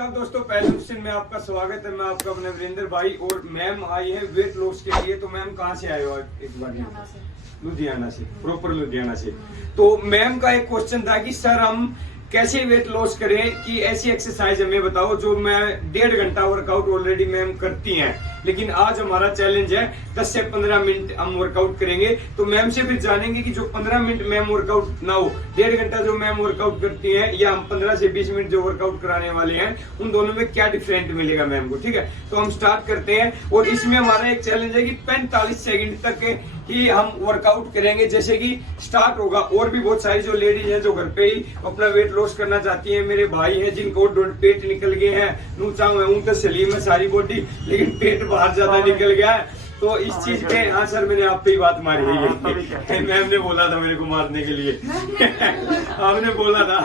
नमस्कार दोस्तों, पहले क्वेश्चन में आपका स्वागत है। मैं आपका अपने वीरेंद्र भाई और मैम आई है वेट लॉस के लिए। तो मैम कहाँ से आए हो? एक बार लुधियाना से, प्रॉपर लुधियाना से। तो मैम का एक क्वेश्चन था कि सर हम कैसे वेट लॉस करें, कि ऐसी एक्सरसाइज हमें बताओ जो मैं 1.5 घंटा वर्कआउट ऑलरेडी मैम करती हैं, लेकिन आज हमारा चैलेंज है 10 से 15 मिनट हम वर्कआउट करेंगे। तो मैम से फिर जानेंगे कि जो 15 मिनट मैम वर्कआउट ना हो, 1.5 घंटा जो मैम वर्कआउट करती हैं, या हम 15 से 20 मिनट जो वर्कआउट कराने वाले हैं, उन दोनों में क्या डिफरेंट मिलेगा मैम को। ठीक है, तो हम स्टार्ट करते हैं। और इसमें हमारा एक चैलेंज है कि 45 सेकंड तक ही हम वर्कआउट करेंगे। जैसे कि स्टार्ट होगा, और भी बहुत सारी जो लेडीज हैं जो घर पे ही अपना वेट लॉस करना चाहती हैं, मेरे भाई हैं जिनको पेट निकल गए हैं, नूचा हूँ तो सलीम है सारी बॉडी, लेकिन पेट बाहर ज्यादा निकल गया है। तो इस चीज पे, हाँ सर मैंने आप पे ही बात मारी है, मैम ने बोला था मेरे को मारने के लिए आपने बोला था।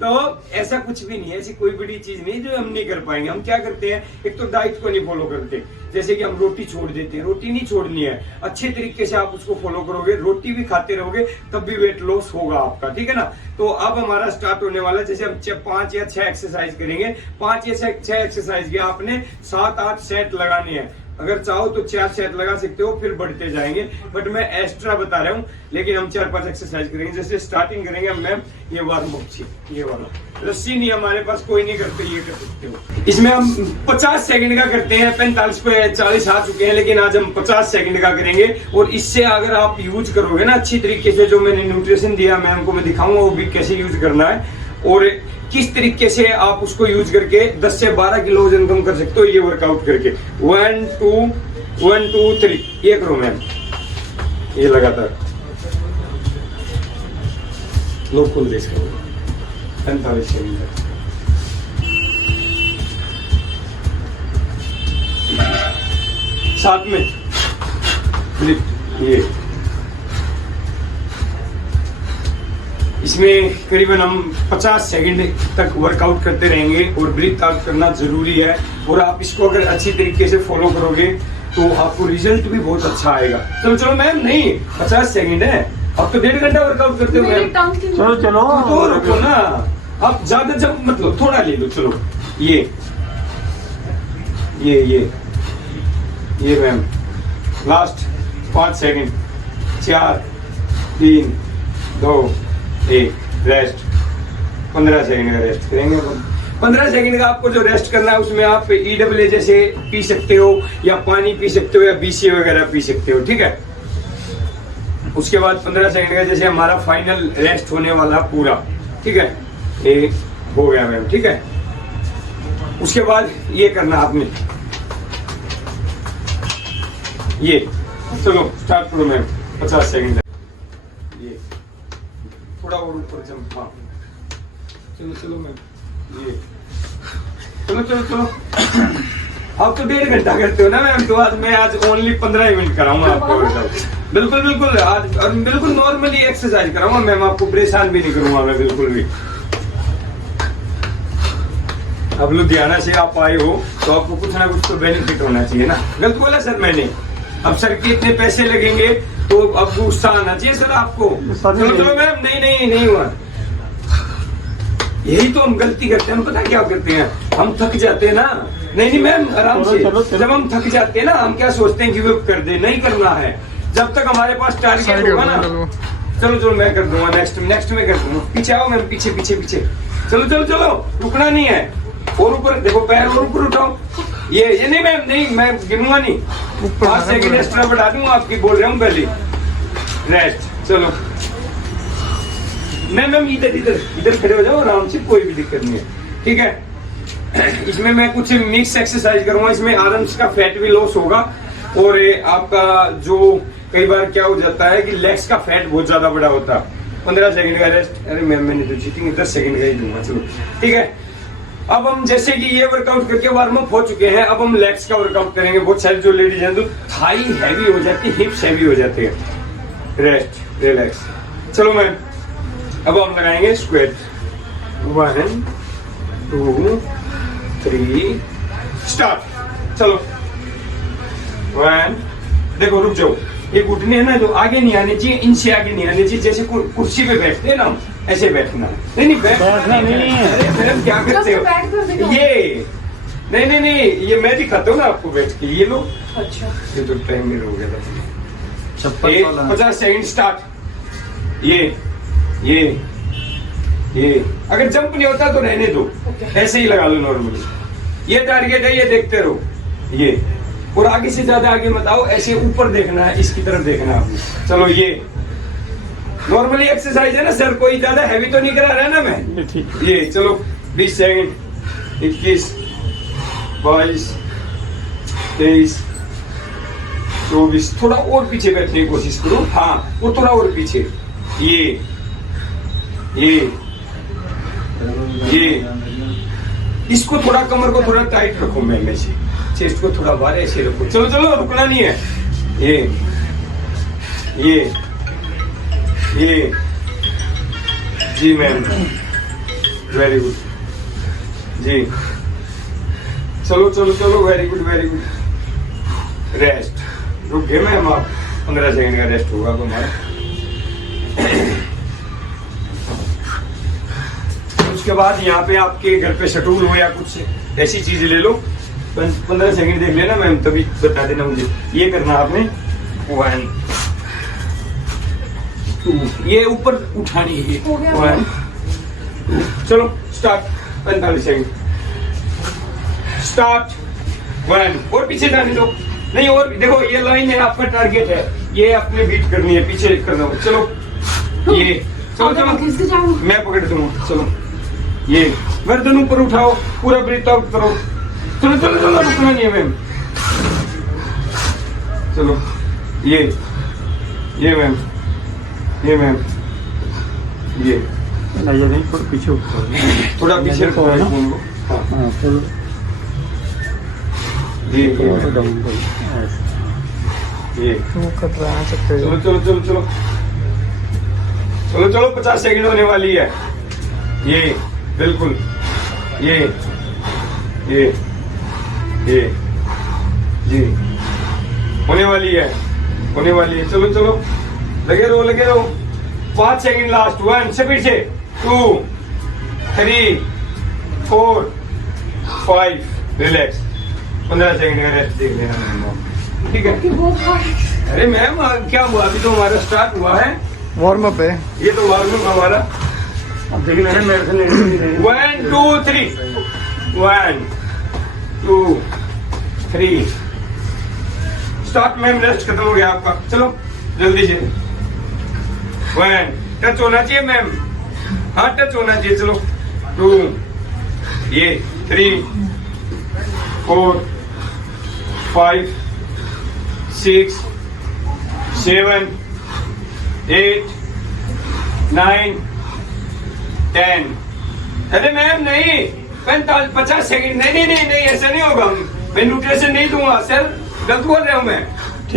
तो ऐसा कुछ भी नहीं है, ऐसी कोई बड़ी चीज नहीं जो हम नहीं कर पाएंगे। हम क्या करते हैं, एक तो डाइट को नहीं फॉलो करते। जैसे कि हम रोटी छोड़ देते हैं, रोटी नहीं छोड़नी है, अच्छे तरीके से आप उसको फॉलो करोगे, रोटी भी खाते रहोगे, तब भी वेट लॉस होगा आपका। ठीक है ना। तो अब हमारा स्टार्ट होने वाला है। जैसे हम 5 या 6 एक्सरसाइज करेंगे। 5 या 6 एक्सरसाइज के आपने 7-8 सेट लगाने हैं। अगर चाहो तो 4 सेट लगा सकते हो, फिर बढ़ते जाएंगे, बट मैं एक्स्ट्रा बता रहा हूँ। लेकिन हम 4-5 एक्सरसाइज करेंगे। जैसे स्टार्टिंग करेंगे मैम, ये वार्म अप, ये वाला रस्सी नहीं हमारे पास, कोई नहीं करते, ये कर सकते हो। इसमें हम 50 सेकंड का करते हैं, 45 पे 40 आ चुके हैं, लेकिन आज हम 50 सेकंड का करेंगे। और इससे अगर आप यूज करोगे ना अच्छी तरीके से, जो मैंने न्यूट्रिशन दिया मैम को मैं दिखाऊंगा वो भी कैसे यूज करना है, और किस तरीके से आप उसको यूज करके 10 से 12 किलो वजन कम कर सकते हो ये वर्कआउट करके। 1 2 3 ये करो मैम, ये लगातार लोग खुल दे 45 सेकंड। साथ में ये इसमें करीबन हम 50 सेकंड तक वर्कआउट करते रहेंगे, और ब्रीथ आउट करना जरूरी है। और आप इसको अगर अच्छी तरीके से फॉलो करोगे तो आपको रिजल्ट भी बहुत अच्छा आएगा। चलो मैम, नहीं 50 सेकंड है, अब तो 1.5 घंटा वर्कआउट करते हो मैम। चलो तो रुको ना, अब ज्यादा जब मतलब थोड़ा ले लो। चलो ये ma'am last 5 second, 4 3 2 1 rest. 15 second का रेस्ट करेंगे। 15 सेकंड का आपको जो रेस्ट करना है, उसमें आप EWA जैसे पी सकते हो, या पानी पी सकते हो, या BCA वगैरह पी सकते हो। ठीक है। उसके बाद 15 सेकंड का जैसे हमारा फाइनल रेस्ट होने वाला पूरा। ठीक है, ये हो गया मैम। ठीक है, उसके बाद ये करना आपने, ये चलो स्टार्ट करो मैम। 50 सेकंड ये थोड़ा और ऊपर जंप। हाँ चलो मैम, ये चलो आप तो 1.5 घंटा करते हो ना मैम, तो आज मैं ओनली 15 मिनट कराऊंगा आपको वर्कआउट। बिल्कुल आज बिल्कुल नॉर्मली एक्सरसाइज कराऊंगा मैम, आपको परेशान भी नहीं करूंगा मैं बिल्कुल भी। अब लुधियाना से आप आए हो तो आपको कुछ ना कुछ तो बेनिफिट होना चाहिए ना। गलत बोला सर मैंने? अब सर के इतने पैसे लगेंगे तो अब गुस्सा आना चाहिए सर आपको। चलो मैम, नहीं हुआ। यही तो हम गलती करते हैं। हम पता क्या करते हैं, हम थक जाते हैं ना। नहीं मैम, आराम से। जब हम थक जाते हैं ना, हम क्या सोचते हैं, गिव अप कर दे। नहीं करना है जब तक हमारे पास टारगेट होगा ना। चलो मैं कर दूंगा, नेक्स्ट में कर दूंगा। पीछे आओ मैम, पीछे। चलो रुकना नहीं है। और ऊपर देखो, पैर और ऊपर उठाओ। ये नहीं मैम, नहीं मैं गिनूंगा नहीं। 5 सेकंड एक्स्ट्रा बढ़ा दूंगा आपकी, बोल रहा हूँ पहले। रेस्ट। चलो मैम इधर खड़े हो जाओ आराम से, कोई भी दिक्कत नहीं है। ठीक है। इसमें मैं कुछ मिक्स एक्सरसाइज करूंगा। इसमें आर्म्स का फैट भी लॉस होगा, और आपका जो कई बार क्या हो जाता है कि लेग्स का फैट बहुत ज्यादा बड़ा होता है। 15 सेकंड का रेस्ट। अरे मैम मैंने तो चीटिंग 10 सेकंड का ही दूंगा। चलो ठीक है। अब हम जैसे कि ये वर्कआउट करके वार्म अप हो चुके हैं, अब हम लेग्स का वर्कआउट करेंगे। बहुत सारी जो लेडीज हैं तो थाई हैवी हो जाती है, हिप्स हैवी हो जाते हैं। Rest, relax. चलो मैम, अब हम लगाएंगे स्क्वाट। 1 2 3 स्टार्ट। चलो 1। देखो रुक जाओ, ये घुटने है ना जो आगे नहीं आने चाहिए, इनसे आगे नहीं आने चाहिए। जैसे कुर्सी पे बैठते हैं ना, ऐसे बैठना। नहीं बैठना नहीं है। अरे मैम क्या करते हो ये? नहीं ये मैं दिखाता हूँ ना आपको बैठ के। ये लो। अच्छा ये तो टाइम में हो गया था। 50 सेकंड स्टार्ट। ये अगर जंप नहीं होता तो रहने दो, ऐसे ही लगा लो नॉर्मली। ये टारगेट है, ये देखते रहो ये, और आगे से ज्यादा आगे मत आओ, ऐसे ऊपर देखना है, इसकी तरफ देखना है आपको। चलो ये नॉर्मली एक्सरसाइज है ना सर, कोई ज्यादा हैवी तो नहीं करा रहा है ना मैं। ये चलो 20 सेकंड, 21, 22, 23, 24। थोड़ा और पीछे बैठने की कोशिश करो। हाँ वो थोड़ा और पीछे। ये इसको थोड़ा, कमर को थोड़ा टाइट रखो मैम, ऐसे चेस्ट को थोड़ा बाहर ऐसे रखो। चलो रुकना नहीं है। ये जी मैम, वेरी गुड जी। चलो वेरी गुड। रेस्ट रुक गए मैम आप, 15 सेकंड का रेस्ट होगा तुम्हारा। उसके बाद यहाँ पे आपके घर पे शटूल हो या कुछ ऐसी चीज ले लो, 15 सेकंड देख लेना मैम, तभी बता देना मुझे। ये करना आपने 1 2, ये ऊपर उठानी है। 1 2, चलो स्टार्ट। 45 second start. 1 और पीछे जाने दो। नहीं और देखो, ये लाइन है आपका, टारगेट है ये, अपने बीट करनी है, पीछे करना। चलो ये चलो मैं पकड़ दूंगा। चलो ये गर्दन ऊपर उठाओ, पूरा ब्रीथ आउट करो। चलो रुकना नहीं है मैम। चलो ये मैम, ये नहीं पीछे थोड़ा पीछे रखो है ना। ये कट रहा है। चलो 50 सेकंड होने वाली है। ये बिल्कुल ये जी होने वाली है। चलो लगे रहो। 5 सेकंड लास्ट। 1 से फिर से 2 3 4 5 रिलैक्स। 15 सेकंड का रेस्ट देख लेना मैम, ठीक है। अरे मैम क्या हुआ, अभी तो हमारा स्टार्ट हुआ है, वार्म अप है ये तो। वार्म अप हमारा अब देख लेना मेरे से। 1 2 3 1 2 3 स्टार्ट। मैम रेस्ट खत्म हो गया आपका। चलो जल्दी से। 1 टच होना चाहिए मैम, हाँ टच होना चाहिए। चलो 2 ये 3 4 5 6 7 8 9 10। अरे मैम नहीं, 50 सेकंड। नहीं ऐसा नहीं होगा, मैं न्यूट्रिशन नहीं दूंगा सर, गलत बोल रहा हूँ मैं।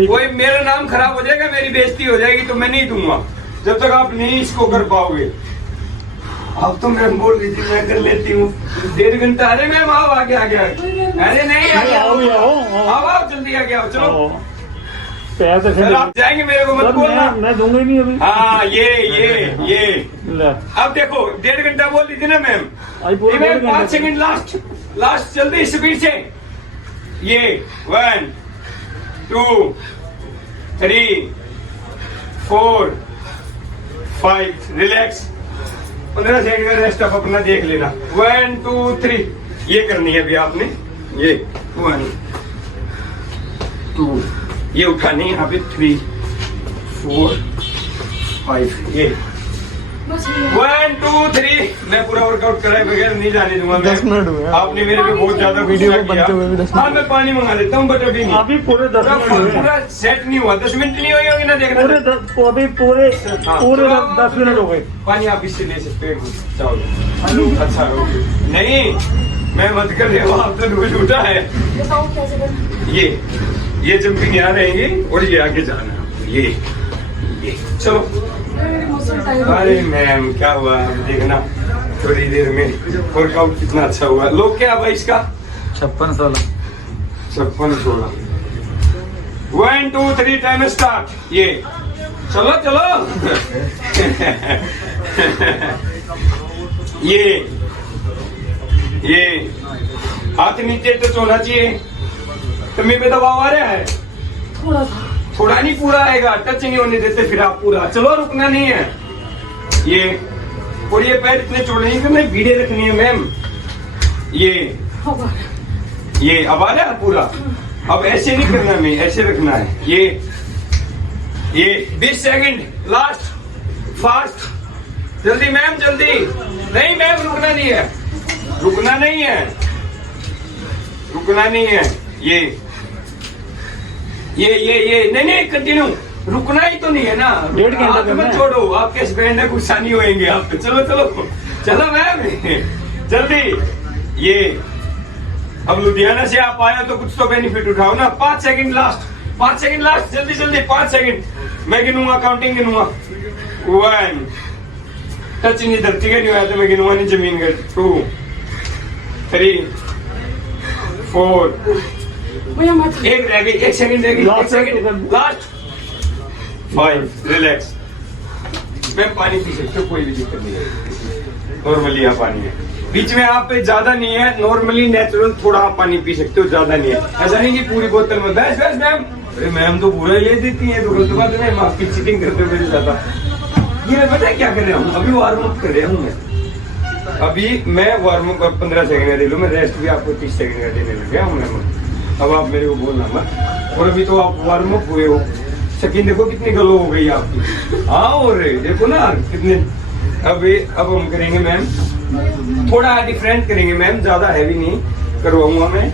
कोई मेरा नाम खराब हो जाएगा, मेरी बेइज्जती हो जाएगी, तो मैं नहीं दूंगा जब तक आप नहीं इसको कर पाओगे। अब तो मैम बोल रही थी मैं कर लेती हूँ 1.5 घंटा। अरे मैम आओ आगे। अरे नहीं आओ जल्दी आगे आओ। चलो सर आप जाएंगे, मेरे को मत बोलना, मैं दूंगा नहीं अभी। हाँ ये अब देखो 1.5 घंटा बोल रही थी ना मैम। 5 सेकंड लास्ट जल्दी स्पीड से। ये 1 2 3 4 5 रिलैक्स। 15 सेकंड का रेस्ट आप अपना देख लेना। 1 2 3 ये करनी है अभी आपने। ये 1 2 ये उठानी है अभी। 3 4 5 ये 1 2 3। मैं पूरा वर्कआउट कराए बगैर नहीं जाने दूंगा। 10 मिनट हुए आपने मेरे पे बहुत ज्यादा वीडियो को बनते हुए भी 10 मिनट। हाँ मैं पानी मंगा लेता हूँ, बट अभी नहीं, अभी पूरे 10 मिनट पूरा सेट नहीं हुआ। 10 मिनट नहीं होगी ना, देखना अभी पूरे 10 मिनट हो गए। पानी आप इससे ले सकते हो। चलो अच्छा नहीं मैं मत कर रहा हूँ, आप तो रोज उठा है। ये जंपिंग यहाँ रहेंगी और ये आगे जाना है। ये चलो। अरे मैम क्या हुआ देखना थोड़ी देर में, वर्कआउट कितना अच्छा हुआ। लोग क्या हुआ इसका 56-16 56-16। 1 2 3 टाइम स्टार्ट। ये चलो चलो। ये हाथ नीचे टच होना चाहिए। तुम्हें पे दबाव आ रहा है? थोड़ा नहीं, पूरा आएगा। टच नहीं होने देते फिर आप पूरा। चलो, रुकना नहीं है। ये और ये पैर इतने चौड़े नहीं करने, भीड़े रखनी है मैम। ये अब आ रहा है पूरा। अब ऐसे नहीं करना, मैं ऐसे रखना है। ये 20 सेकंड लास्ट, फास्ट, जल्दी मैम, जल्दी। नहीं मैम, रुकना नहीं है, रुकना नहीं है, रुकना नहीं है। ये नहीं, कंटिन्यू। रुकना ही तो नहीं है ना। 1.5 घंटा मत छोड़ो, आपके हस्बैंड है, गुस्सा नहीं होएंगे आप पे। चलो चलो चलो मैम, जल्दी। ये अब लुधियाना से आप आए तो कुछ तो बेनिफिट उठाओ ना। 5 सेकंड लास्ट, 5 सेकंड लास्ट, जल्दी जल्दी 5 सेकंड। मैं गिनूंगा, काउंटिंग गिनूंगा। 1, टच नहीं, धरती का नहीं हुआ तो मैं गिनूंगा नहीं, जमीन का। 2, 3, 4, एक रह गई, 1 सेकंड रह गई, 1 सेकंड लास्ट। 5, रिलैक्स। मैम पानी पी सकते हो, कोई भी दिक्कत नहीं है। नॉर्मली आप पानी है, बीच में आप पे ज्यादा नहीं है। नॉर्मली नेचुरल थोड़ा आप पानी पी सकते हो, ज्यादा नहीं है। ऐसा नहीं कि पूरी बोतल में। बस बस मैम, अरे मैम तो पूरा ले देती है, तो गलत बात है। आपकी चीटिंग करते हुए ज्यादा। ये मैं पता है क्या कर रहा हूँ, अभी वार्म अप कर रहा हूँ मैं। अभी मैं वार्म अप 15 सेकंड का दे लूँ, मैं रेस्ट भी आपको 30 सेकंड का देने लग गया हूँ मैम। अब आप मेरे को बोलना मत। और अभी तो आप वार्म अप हुए हो। शकीन देखो कितनी गलो हो गई आपकी। हाँ, और देखो ना कितने। अब हम करेंगे मैम, थोड़ा डिफरेंट करेंगे मैम, ज्यादा हैवी नहीं करवाऊंगा मैं।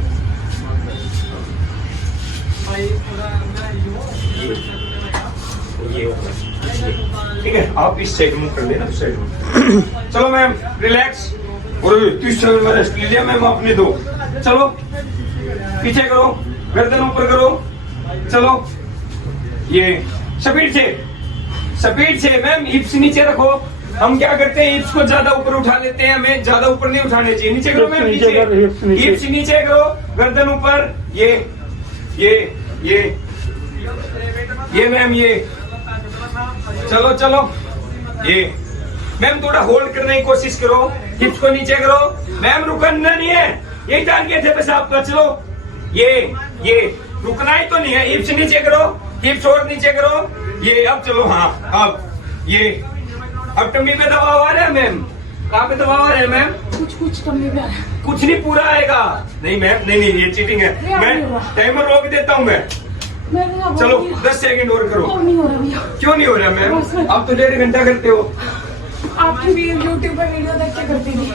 ठीक है, आप इस साइड मुंह कर देना, उस साइड में। चलो मैम, रिलैक्स। और 30 सेकंड में रेस्ट लीजिए मैम, आपने दो। चलो पीछे करो, गर्दन ऊपर करो। चलो, ये स्पीड से मैम, हिप्स नीचे रखो। हम क्या करते हैं, हिप्स को ज्यादा ऊपर उठा लेते हैं, हमें ज्यादा ऊपर नहीं उठाने चाहिए। नीचे करो मैम, हिप्स नीचे करो, गर्दन ऊपर। ये मैम, ये चलो चलो। ये मैम, थोड़ा होल्ड करने की कोशिश करो, हिप्स को नीचे करो मैम, रुकना नहीं है। यही टारगेट है बस आपका। चलो, ये रुकना ही तो नहीं है। हिप्स नीचे करो, हिप्स और नीचे करो। ये अब चलो। हाँ, अब टम्मी पे दबाव आ रहा है मैम। कहाँ पे दबाव आ रहा है मैम? कुछ टम्मी पे आ रहा है। कुछ नहीं, पूरा आएगा। नहीं मैम, नहीं, ये चीटिंग है। मैं टाइमर रोक देता हूँ मैं। चलो 10 सेकंड और करो। नहीं हो रहा भैया। क्यों नहीं हो रहा मैम? आप तो 1.5 घंटा करते हो। आपकी भी यूट्यूब पर वीडियो देख के करती थी।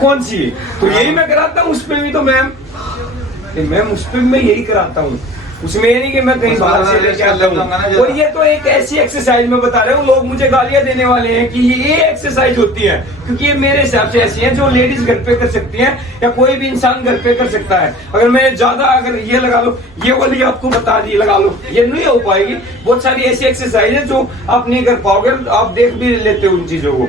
कौन सी? तो यही मैं कराता हूँ उस पे भी तो मैम। उस पे मैं यही कराता हूँ। उसमें ये नहीं कि मैं कहीं बाहर से लेके आता हूँ। और ये तो एक ऐसी एक्सरसाइज में बता रहे हूँ, लोग मुझे गालियां देने वाले हैं कि ये एक्सरसाइज होती है, क्योंकि ये मेरे हिसाब से ऐसी है जो लेडीज घर पे कर सकती हैं, या कोई भी इंसान घर पे कर सकता है। अगर मैं ज्यादा, अगर ये लगा लो, ये वाली आपको बता दी लगा लो, ये नहीं हो पाएगी। बहुत सारी ऐसी एक्सरसाइज है जो आप नहीं कर पाओगे। आप देख भी लेते हो उन चीजों को।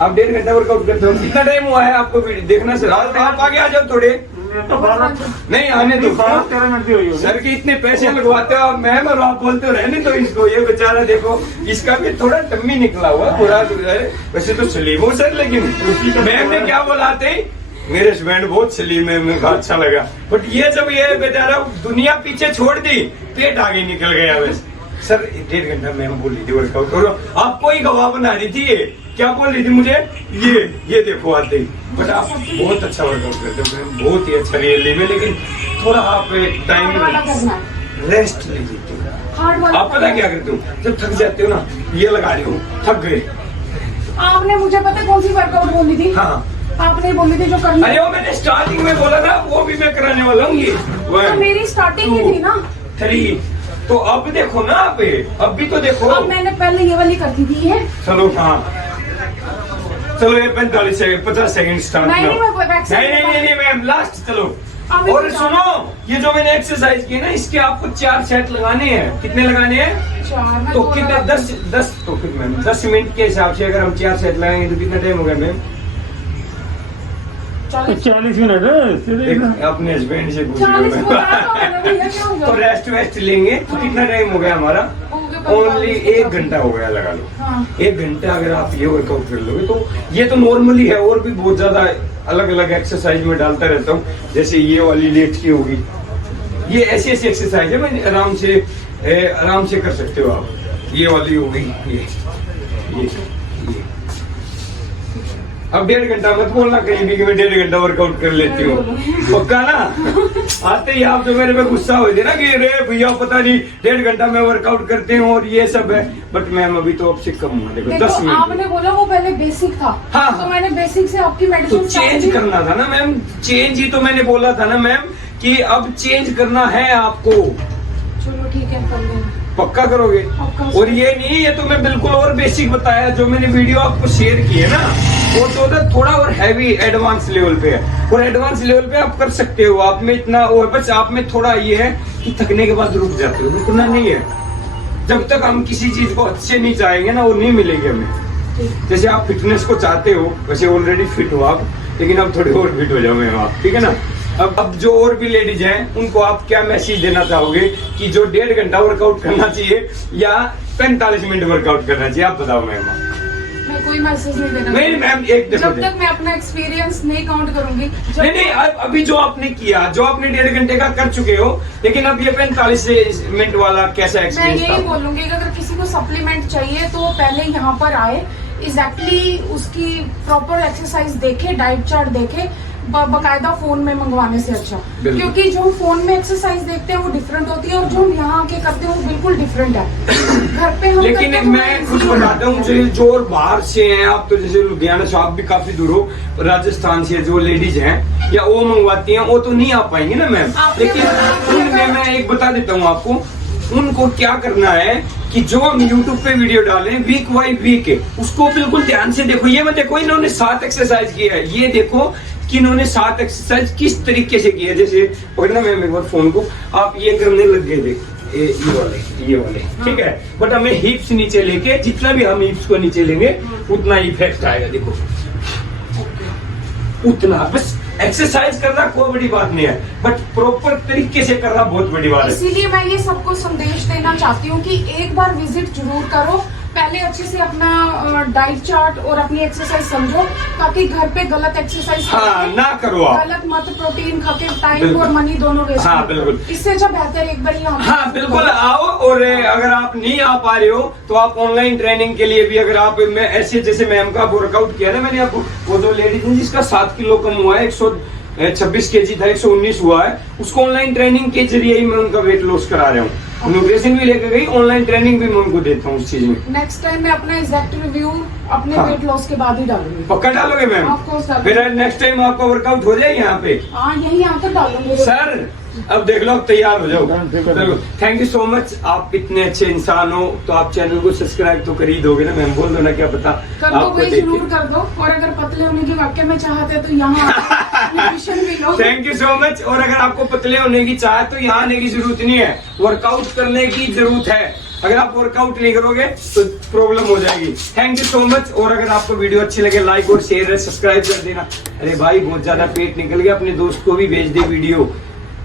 आप 1.5 घंटा वर्कआउट करते हो। कितना टाइम हुआ है आपको देखना सर? आप आगे आ जाओ थोड़े। नहीं आने दो। 13 मिनट हुई होगी सर के इतने पैसे लगवाते हो आप मैम, और आप बोलते हो रहने दो इसको। ये बेचारा देखो, इसका भी थोड़ा टम्मी निकला हुआ पूरा। वैसे तो सलीम हो सर, लेकिन मैम ने क्या बोलाते, मेरे हस्बैंड बहुत सलीम है। मुझे अच्छा लगा। बट ये जब ये बेचारा दुनिया पीछे छोड़ दी, पेट आगे निकल गया। वैसे सर 1.5 घंटा मैम बोल रही थी वर्कआउट करो, आपको ही गवाह बना रही थी। ये क्या बोल रही थी मुझे, ये देखो आते ही। बट आप बहुत अच्छा वर्कआउट करते हो, बहुत ही अच्छा रियली में। लेकिन थोड़ा आप टाइम रेस्ट लीजिए। आप पता क्या करते हो, जब थक जाते हो ना, ये लगा रहे हो, थक गए। आपने मुझे पता कौन सी वर्कआउट बोली थी? हाँ, आपने बोली थी जो करनी। अरे वो मैंने स्टार्टिंग में बोला था, वो भी मैं कराने वाला हूँ। ये तो मेरी स्टार्टिंग ही थी ना। 3। तो अब देखो ना आप, अब भी तो देखो। अब मैंने पहले ये वाली करती थी ये। चलो हाँ, चलो ये 45 सेकंड 50 सेकंड स्टार्ट। नहीं मैम, लास्ट। चलो और सुनो, ये जो मैंने एक्सरसाइज की है ना, इसके आपको 4 सेट लगाने हैं। कितने लगाने हैं? 4। तो कितने? 10। तो फिर मैम 10 मिनट के हिसाब से अगर हम 4 सेट लगाएंगे तो कितना टाइम हो गया मैम? 40 मिनट। अपने हस्बैंड से पूछ लो। तो रेस्ट वेस्ट लेंगे तो कितना टाइम हो गया हमारा? ओनली 1 घंटा हो गया लगा लो। हाँ। 1 घंटा अगर आप ये वर्कआउट कर लोगे तो ये तो नॉर्मली है, और भी बहुत ज्यादा अलग अलग एक्सरसाइज में डालता रहता हूँ। जैसे ये वाली लेट की होगी, ये ऐसी ऐसी एक्सरसाइज है, मैं आराम से कर सकते हो आप। ये वाली हो गई, ये अब 1.5 घंटा मत बोलना कहीं भी कि मैं 1.5 घंटा वर्कआउट कर लेती हूँ, पक्का ना? आते ही आप तो मेरे पे गुस्सा हो जाए ना कि अरे भैया पता नहीं 1.5 घंटा मैं वर्कआउट करती हूँ और ये सब है। बट मैम अभी तो आपसे कम हुआ, देखो 10 मिनट। आपने बोला वो पहले बेसिक था। हाँ। तो मैंने बेसिक से आपकी तो मेडिसिन चेंज करना था ना मैम, चेंज ही तो मैंने बोला था ना मैम कि अब चेंज करना है आपको। चलो ठीक है, कर लेना। पक्का करोगे? पक्का। और ये नहीं, ये तो मैं बिल्कुल और बेसिक बताया, जो मैंने वीडियो आपको शेयर की है ना, वो तो ना थोड़ा और हैवी एडवांस लेवल पे है, और एडवांस लेवल पे आप कर सकते हो। आप में इतना, और बस आप में थोड़ा ये है कि थकने के बाद रुक जाते हो, रुकना नहीं है। जब तक हम किसी चीज को अच्छे नहीं चाहेंगे ना, वो नहीं मिलेगी हमें। जैसे आप फिटनेस को चाहते हो, वैसे ऑलरेडी फिट हो आप, लेकिन अब थोड़े और फिट हो जाओ मैम आप, ठीक है ना? अब जो और भी लेडीज हैं उनको आप क्या मैसेज देना चाहोगे कि जो 1.5 घंटा वर्कआउट करना चाहिए या 45 मिनट वर्कआउट करना चाहिए, आप बताओ मैम। मैं कोई मैसेज नहीं देना। नहीं मैम, एक देखो, जब तक मैं अपना एक्सपीरियंस नहीं काउंट करूंगी। नहीं अभी जो आपने किया, जो आपने 1.5 घंटे का कर चुके हो, लेकिन अब ये 45 मिनट वाला कैसा मैं एक्सपीरियंस यही था? बोलूंगी कि अगर किसी को सप्लीमेंट चाहिए तो पहले यहाँ पर आए, एग्जैक्टली उसकी प्रॉपर एक्सरसाइज देखे, डाइट चार्ट देखे, बकायदा फोन में मंगवाने से अच्छा। बिल्कुल। क्योंकि जो हम फोन में एक्सरसाइज देखते हैं वो डिफरेंट होती है, और जो हम यहाँ आके करते हैं वो बिल्कुल डिफरेंट है। घर पे हम लेकिन करते हैं, मैं कुछ बताता हूँ, जो और बाहर से हैं आप, तो जैसे लुधियाना से आप भी काफी दूर हो, राजस्थान से जो लेडीज हैं या वो मंगवाती हैं, वो तो नहीं आ पाएंगी ना मैम। आपने लेकिन बोला उनमें मैं एक बता देता हूँ आपको, उनको क्या करना है कि जो हम YouTube पे वीडियो डालें वीक बाई वीक है, उसको बिल्कुल ध्यान से देखो। ये मत देखो इन्होंने 7 एक्सरसाइज किया है, ये देखो कि इन्होंने 7 एक्सरसाइज किस तरीके से किया है। जैसे पकड़ना मैम एक बार फोन को, आप ये करने लग गए थे, ये वाले ठीक है, बट हमें हिप्स नीचे लेके, जितना भी हम हिप्स को नीचे लेंगे उतना इफेक्ट आएगा। देखो उतना, बस एक्सरसाइज करना कोई बड़ी बात नहीं है, बट प्रॉपर तरीके से करना बहुत बड़ी बात है। इसीलिए मैं ये सबको संदेश देना चाहती हूँ कि एक बार विजिट जरूर करो, पहले अच्छे से अपना डाइट चार्ट और अपनी एक्सरसाइज समझो, ताकि घर पे गलत एक्सरसाइज हाँ ना करो आप, गलत मत, प्रोटीन खा के टाइम बिल्कुल। और मनी दोनों वेस्ट। हाँ, बिल्कुल। इससे अच्छा बेहतर एक बार यहाँ हाँ बिल्कुल आओ, और अगर आप नहीं आ पा रहे हो तो आप ऑनलाइन ट्रेनिंग के लिए भी, अगर आप मैं ऐसे जैसे मैम का वर्कआउट किया ना मैंने आपको, वो जो लेडीज है जिसका 7 किलो कम हुआ है, 126 kg था 119 हुआ है, उसको ऑनलाइन ट्रेनिंग के जरिए ही मैं उनका वेट लॉस करा रहा हूँ। न्यूट्रिशन भी लेकर गई, ऑनलाइन ट्रेनिंग भी मैं उनको देता हूँ उस चीज में। नेक्स्ट टाइम मैं अपना एग्जैक्ट रिव्यू अपने हाँ। वेट लॉस के बाद ही डालूंगी। पक्का डालोगे मैम? Of course डालूंगी। फिर नेक्स्ट टाइम आपका वर्कआउट हो जाए यहाँ पे। हाँ, यही आकर डालूंगी सर अब देख लो, अब तैयार हो जाओ। Done, ठीक है। चलो, थैंक यू सो मच। आप इतने अच्छे इंसान हो तो आप चैनल को सब्सक्राइब तो कर ही दोगे ना मैम? बोल दो ना, क्या पता कर दो, आपको भाई देख जरूर कर दो। और अगर पतले होने की वाकई में चाहते तो यहाँ न्यूट्रिशन भी लो। Thank you so much. और अगर आपको पतले होने की चाह तो यहाँ आने की जरूरत नहीं है, वर्कआउट करने की जरूरत है। अगर आप वर्कआउट नहीं करोगे तो प्रॉब्लम हो जाएगी। Thank you so much. और अगर आपको वीडियो अच्छी लगे लाइक और शेयर सब्सक्राइब कर देना। अरे भाई बहुत ज्यादा पेट निकल गया, अपने दोस्त को भी भेज दे वीडियो।